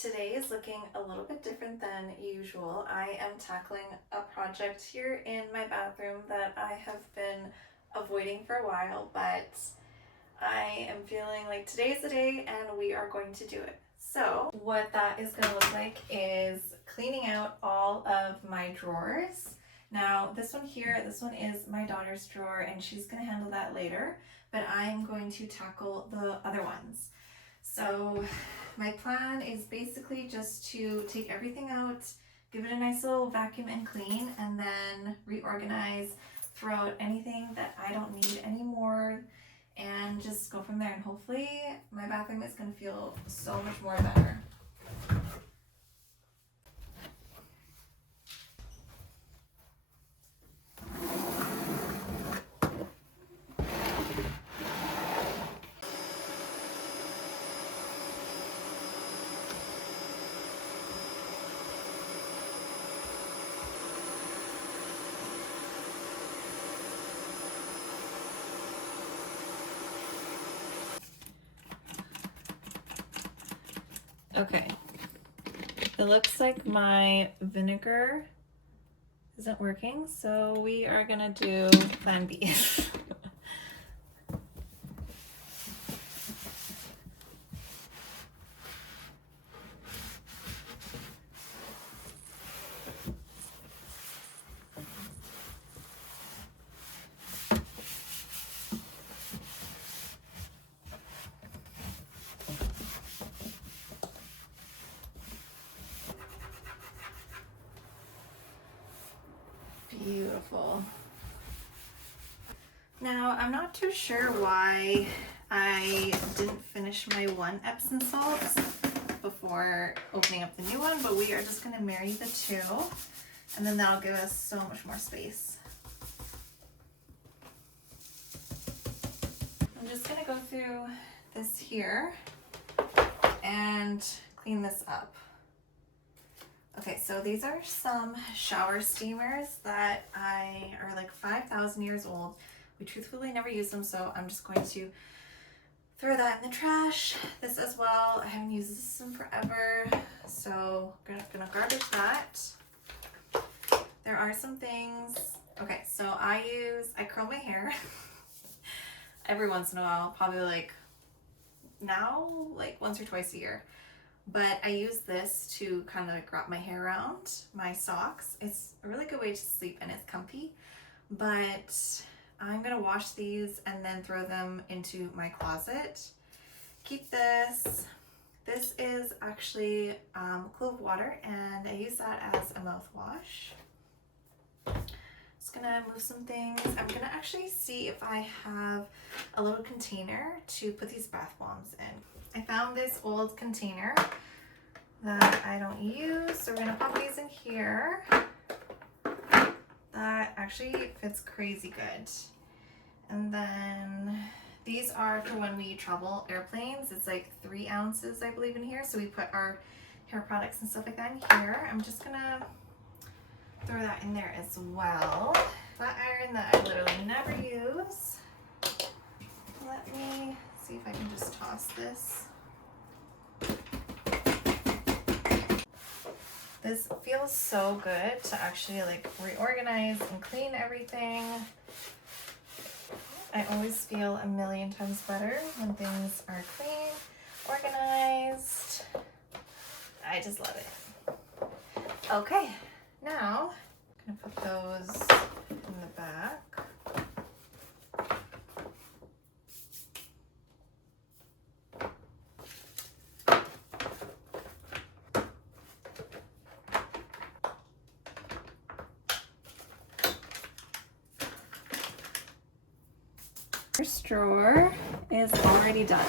Today is looking a little bit different than usual. I am tackling a project here in my bathroom that I have been avoiding for a while, but I am feeling like today's the day and we are going to do it. So what that is going to look like is cleaning out all of my drawers. Now this one is my daughter's drawer and she's going to handle that later, but I'm going to tackle the other ones. So my plan is basically just to take everything out, give it a nice little vacuum and clean, and then reorganize, throw out anything that I don't need anymore, and just go from there. And hopefully my bathroom is going to feel so much more better. Okay, it looks like my vinegar isn't working, so we are gonna do plan B. Beautiful. Now, I'm not too sure why I didn't finish my one Epsom salt before opening up the new one, but we are just going to marry the two, and then that'll give us so much more space. I'm just going to go through this here and clean this up. Okay, so these are some shower steamers that are like 5,000 years old. We truthfully never use them, so I'm just going to throw that in the trash. This as well, I haven't used this in forever, so I'm gonna garbage that. There are some things. Okay, so I curl my hair every once in a while, probably like once or twice a year. But I use this to kind of like wrap my hair around my socks. It's a really good way to sleep and it's comfy. But I'm gonna wash these and then throw them into my closet. Keep this. This is actually clove water and I use that as a mouthwash. Just gonna move some things. I'm gonna actually see if I have a little container to put these bath bombs in. I found this old container that I don't use, so we're gonna pop these in here. That actually fits crazy good. And then these are for when we travel airplanes. It's like 3 ounces, I believe, in here. So we put our hair products and stuff like that in here. I'm just gonna throw that in there as well. Flat iron that I literally never use. Let me see if I can just toss this. This feels so good to actually like reorganize and clean everything. I always feel a million times better when things are clean, organized. I just love it. Okay, now I'm gonna put those in the back. First drawer is already done.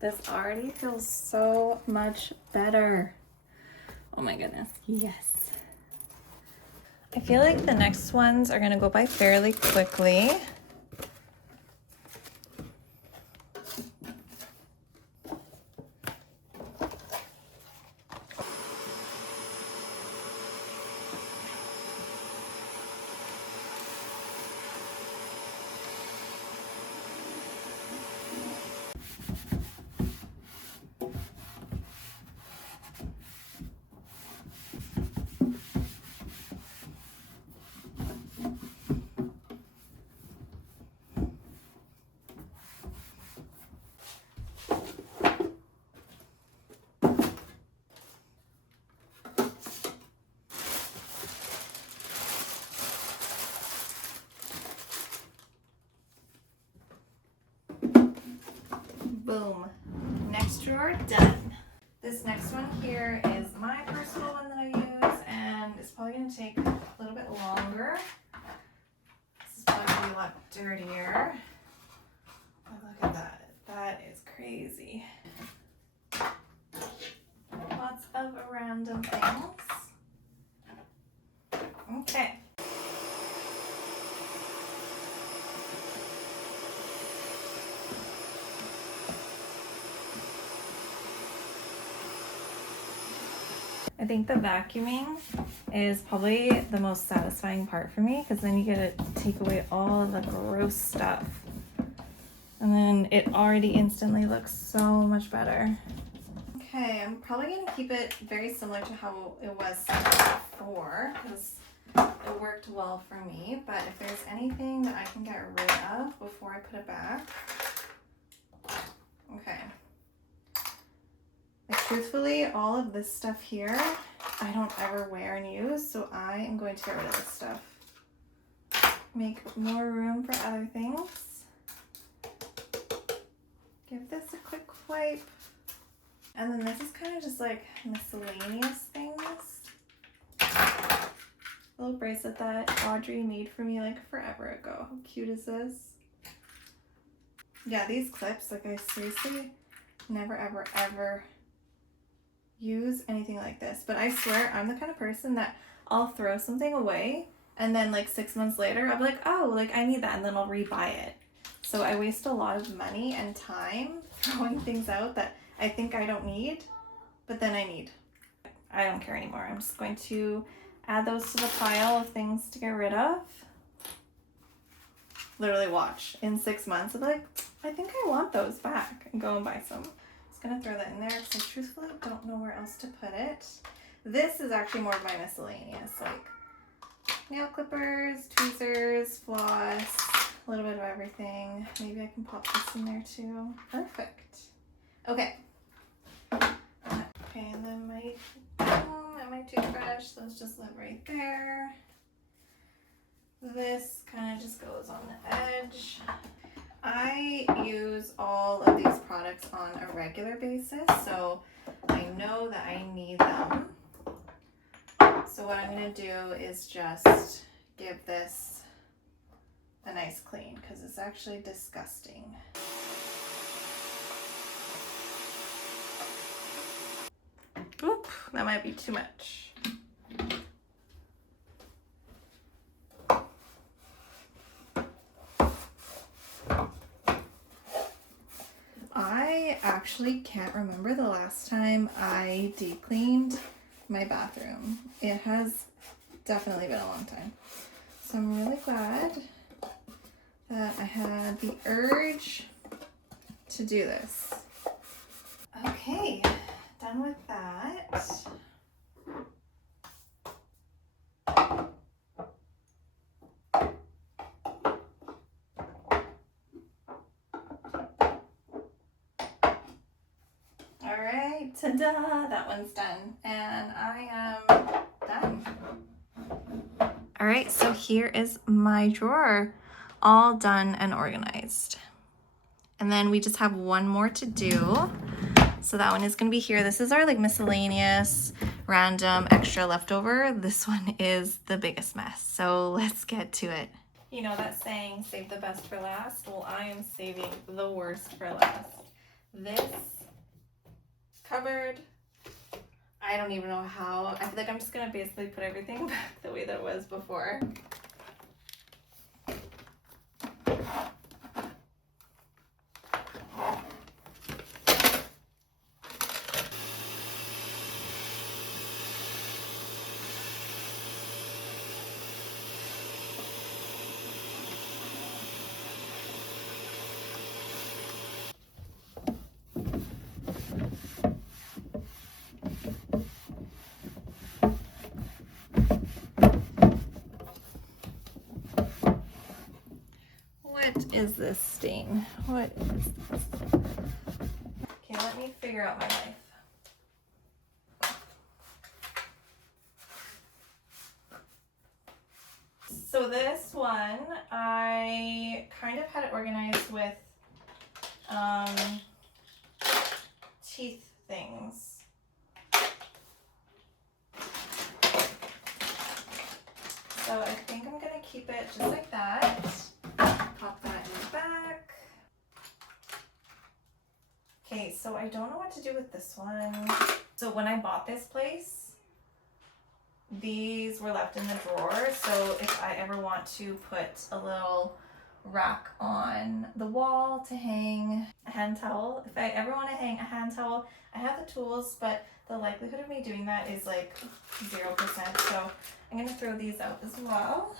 This already feels so much better. Oh my goodness, yes. I feel like the next ones are gonna go by fairly quickly. Boom. Next drawer done. This next one here is my personal one that I use, and it's probably going to take a little bit longer. This is probably going to be a lot dirtier. Look at that. That is crazy. Lots of random things. Okay. I think the vacuuming is probably the most satisfying part for me, because then you get to take away all of the gross stuff. And then it already instantly looks so much better. Okay, I'm probably going to keep it very similar to how it was before, because it worked well for me. But if there's anything that I can get rid of before I put it back. Okay. Like, truthfully, all of this stuff here, I don't ever wear and use, so I am going to get rid of this stuff. Make more room for other things. Give this a quick wipe. And then this is kind of just like miscellaneous things. Little bracelet that Audrey made for me like forever ago. How cute is this? Yeah, these clips, like, I seriously never ever ever use anything like this. But I swear I'm the kind of person that I'll throw something away and then like 6 months later I'll be like, oh, like I need that, and then I'll rebuy it. So I waste a lot of money and time throwing things out that I think I don't need, but then I need. I don't care anymore. I'm just going to add those to the pile of things to get rid of. Literally watch. In 6 months, I'll be like, I think I want those back, and go and buy some. Just gonna throw that in there because I truthfully don't know where else to put it. This is actually more of my miscellaneous, like nail clippers, tweezers, floss, a little bit of everything. Maybe I can pop this in there too. Perfect. Okay. Okay, and then my comb and my toothbrush, those just live right there. This kind of just goes on the edge. I use all of these products on a regular basis, so I know that I need them. So what I'm going to do is just give this a nice clean, because it's actually disgusting. Oop, that might be too much. I actually can't remember the last time I deep cleaned my bathroom. It has definitely been a long time. So I'm really glad that I had the urge to do this. Okay, done with that. All right, ta-da, that one's done, and I am done. All right, so here is my drawer, all done and organized. And then we just have one more to do. So that one is gonna be here. This is our like miscellaneous, random, extra leftover. This one is the biggest mess. So let's get to it. You know that saying, save the best for last? Well, I am saving the worst for last. This cupboard, I don't even know how. I feel like I'm just gonna basically put everything back the way that it was before. What is this stain? What is this? Okay, let me figure out my life. So this one, I kind of had it organized with teeth things. So I think I'm gonna keep it just like that. Pop that in the back. Okay, so I don't know what to do with this one. So when I bought this place, these were left in the drawer. So if I ever want to put a little rack on the wall to hang a hand towel, if I ever want to hang a hand towel, I have the tools, but the likelihood of me doing that is like 0%. So I'm gonna throw these out as well.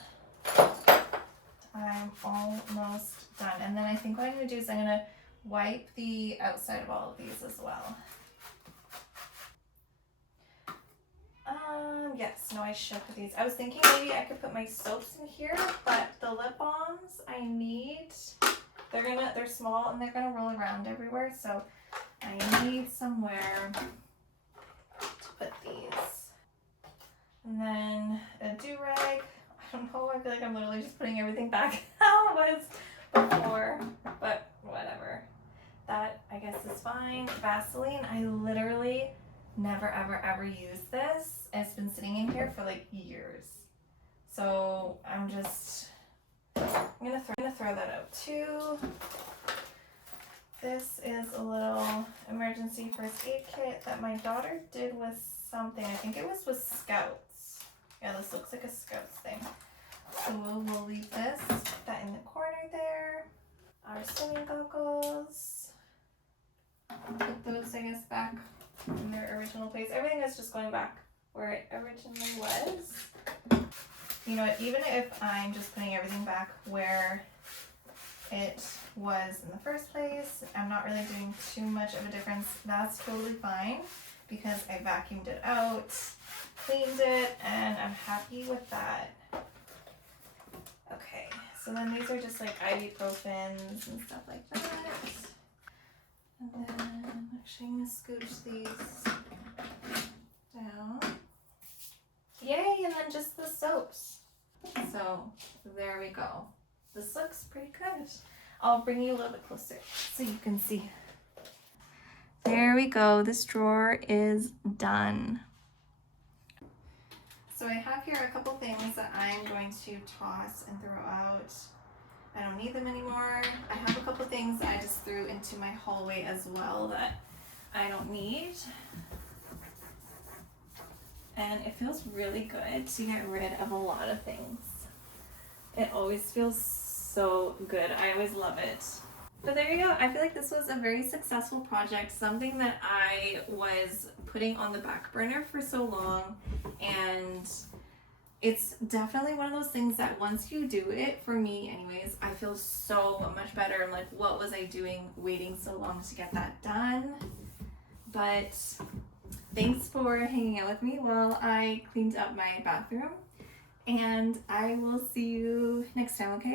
I'm almost done. And then I think what I'm gonna do is I'm gonna wipe the outside of all of these as well. Yes, no, I should put these. I was thinking maybe I could put my soaps in here, but the lip balms I need, they're small and they're gonna roll around everywhere, so I need somewhere to put these. And then a do-rag. I don't know, I feel like I'm literally just putting everything back how it was before, but whatever. That, I guess, is fine. Vaseline, I literally never ever use this. It's been sitting in here for like years. So I'm gonna throw that out too. This is a little emergency first aid kit that my daughter did with something. I think it was with Scouts. Yeah, this looks like a Scouts thing. So we'll leave this, put that in the corner there. Our swimming goggles. Put those, I guess, back in their original place. Everything is just going back where it originally was. You know what, even if I'm just putting everything back where it was in the first place, I'm not really doing too much of a difference. That's totally fine because I vacuumed it out, cleaned it, and I'm happy with that. Okay, so then these are just like ibuprofens and stuff like that. And then actually I'm gonna scooch these down. Yay, and then just the soaps. So there we go. This looks pretty good. I'll bring you a little bit closer so you can see. There we go. This drawer is done. So I have here a couple things that I'm going to toss and throw out. I don't need them anymore. I have a couple things I just threw into my hallway as well that I don't need. And it feels really good to get rid of a lot of things. It always feels so good. I always love it. But there you go. I feel like this was a very successful project, something that I was putting on the back burner for so long, and it's definitely one of those things that once you do it, for me anyways, I feel so much better. I'm like, what was I doing waiting so long to get that done? But thanks for hanging out with me while I cleaned up my bathroom, and I will see you next time, okay?